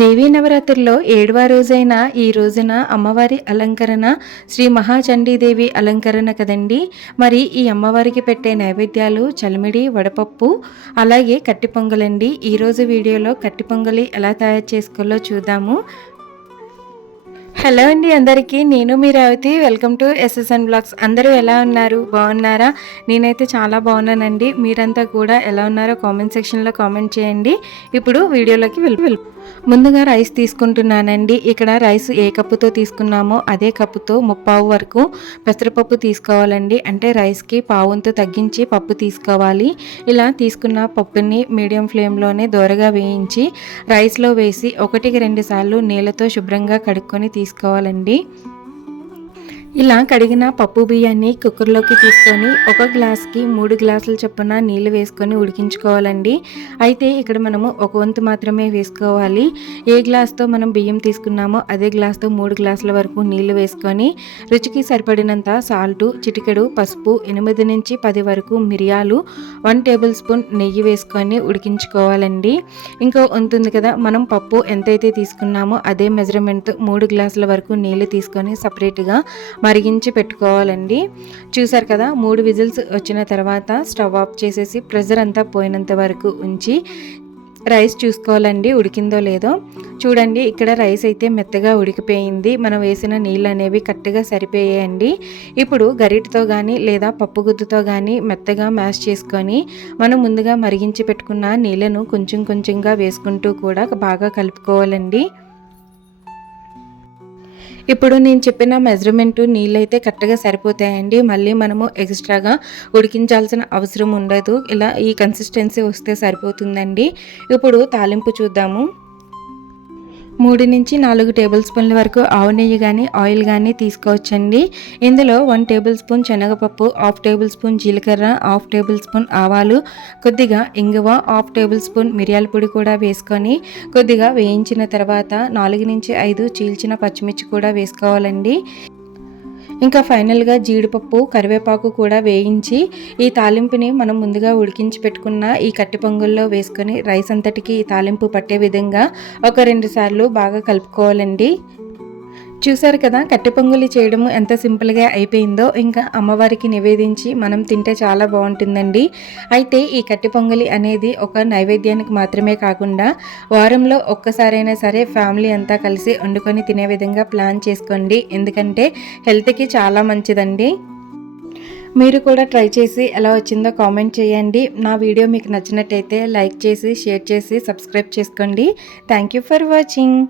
దేవీ నవరాత్రుల్లో 7వ రోజైన ఈ రోజున అమ్మవారి అలంకరణ శ్రీ మహాచండీదేవి అలంకరణ కదండి. మరి ఈ అమ్మవారికి పెట్టే నైవేద్యాలు చలిమిడి, వడపప్పు, అలాగే కట్టి పొంగలండి. ఈరోజు వీడియోలో కట్టి పొంగలి ఎలా తయారు చేసుకోవాలో చూద్దాము. హలో అండి అందరికీ, నేను మీ Revathi. Welcome to SSN blogs. అందరూ ఎలా ఉన్నారు? బాగున్నారా? నేనైతే చాలా బాగున్నానండి. మీరంతా కూడా ఎలా ఉన్నారో కామెంట్ సెక్షన్లో కామెంట్ చేయండి. ఇప్పుడు వీడియోలోకి ముందుగా రైస్ తీసుకుంటున్నానండి. ఇక్కడ రైస్ ఏ కప్పుతో తీసుకున్నామో అదే కప్పుతో ముప్పావు వరకు పెసరపప్పు తీసుకోవాలండి. అంటే రైస్కి పావుంతు తగ్గించి పప్పు తీసుకోవాలి. ఇలా తీసుకున్న పప్పుని మీడియం ఫ్లేమ్లోనే దోరగా వేయించి రైస్లో వేసి 1-2 సార్లు నీళ్ళతో శుభ్రంగా కడుక్కొని తీసుకోవాలండి. ఇలా కడిగిన పప్పు బియ్యాన్ని కుక్కర్లోకి తీసుకొని 1 గ్లాస్కి 3 గ్లాసుల చొప్పున నీళ్ళు వేసుకొని ఉడికించుకోవాలండి. అయితే ఇక్కడ మనము 1 వంతు మాత్రమే వేసుకోవాలి. ఏ గ్లాస్తో మనం బియ్యం తీసుకున్నామో అదే గ్లాస్తో 3 గ్లాసుల వరకు నీళ్లు వేసుకొని రుచికి సరిపడినంత సాల్టు, చిటికెడు పసుపు, 8 నుంచి 10 వరకు మిరియాలు, 1 టేబుల్ స్పూన్ నెయ్యి వేసుకొని ఉడికించుకోవాలండి. ఇంకో ఉంటుంది కదా, మనం పప్పు ఎంతైతే తీసుకున్నామో అదే మెజర్మెంట్తో 3 గ్లాసుల వరకు నీళ్ళు తీసుకొని సపరేట్గా మరిగించి పెట్టుకోవాలండి. చూసారు కదా, 3 విజిల్స్ వచ్చిన తర్వాత స్టవ్ ఆఫ్ చేసేసి ప్రెషర్ అంతా పోయినంత వరకు ఉంచి రైస్ చూసుకోవాలండి ఉడికిందో లేదో. చూడండి, ఇక్కడ రైస్ అయితే మెత్తగా ఉడికిపోయింది. మనం వేసిన నీళ్ళు అనేవి కరెక్ట్గా సరిపోయాయండి. ఇప్పుడు గరిటతో కానీ లేదా పప్పు గుత్తుతో కానీ మెత్తగా మ్యాష్ చేసుకొని మనం ముందుగా మరిగించి పెట్టుకున్న నీళ్ళను కొంచెం కొంచెంగా వేసుకుంటూ కూడా బాగా కలుపుకోవాలండి. ఇప్పుడు నేను చెప్పిన మెజర్మెంట్ నీళ్ళైతే కరెక్ట్గా సరిపోతాయండి. మళ్ళీ మనము ఎక్స్ట్రాగా ఉడికించాల్సిన అవసరం ఉండదు. ఇలా ఈ కన్సిస్టెన్సీ వస్తే సరిపోతుందండి. ఇప్పుడు తాలింపు చూద్దాము. 3 నుంచి 4 టేబుల్ స్పూన్ల వరకు ఆవు నెయ్యి కానీ ఆయిల్ కానీ తీసుకోవచ్చండి. ఇందులో 1 టేబుల్ స్పూన్ శనగపప్పు, 1/2 టేబుల్ స్పూన్ జీలకర్ర, 1/2 టేబుల్ స్పూన్ ఆవాలు, కొద్దిగా ఇంగువ, 1/2 టేబుల్ స్పూన్ మిరియాల పొడి కూడా వేసుకొని కొద్దిగా వేయించిన తర్వాత 4 నుంచి 5 చీల్చిన పచ్చిమిర్చి కూడా వేసుకోవాలండి. ఇంకా ఫైనల్గా జీడిపప్పు, కరివేపాకు కూడా వేయించి ఈ తాలింపుని మనం ముందుగా ఉడికించి పెట్టుకున్న ఈ కట్టి పొంగల్లో వేసుకొని రైస్ అంతటికి ఈ తాలింపు పట్టే విధంగా 1-2 సార్లు బాగా కలుపుకోవాలండి. చూసారు కదా, కట్టి పొంగలి చేయడం ఎంత సింపుల్గా అయిపోయిందో. ఇంకా అమ్మవారికి నివేదించి మనం తింటే చాలా బాగుంటుందండి. అయితే ఈ కట్టి పొంగలి అనేది ఒక నైవేద్యానికి మాత్రమే కాకుండా వారంలో ఒక్కసారైనా సరే ఫ్యామిలీ అంతా కలిసి వండుకొని తినే విధంగా ప్లాన్ చేసుకోండి. ఎందుకంటే హెల్త్కి చాలా మంచిదండి. మీరు కూడా ట్రై చేసి ఎలా వచ్చిందో కామెంట్ చేయండి. నా వీడియో మీకు నచ్చినట్టయితే లైక్ చేసి, షేర్ చేసి, సబ్స్క్రైబ్ చేసుకోండి. Thank you for watching.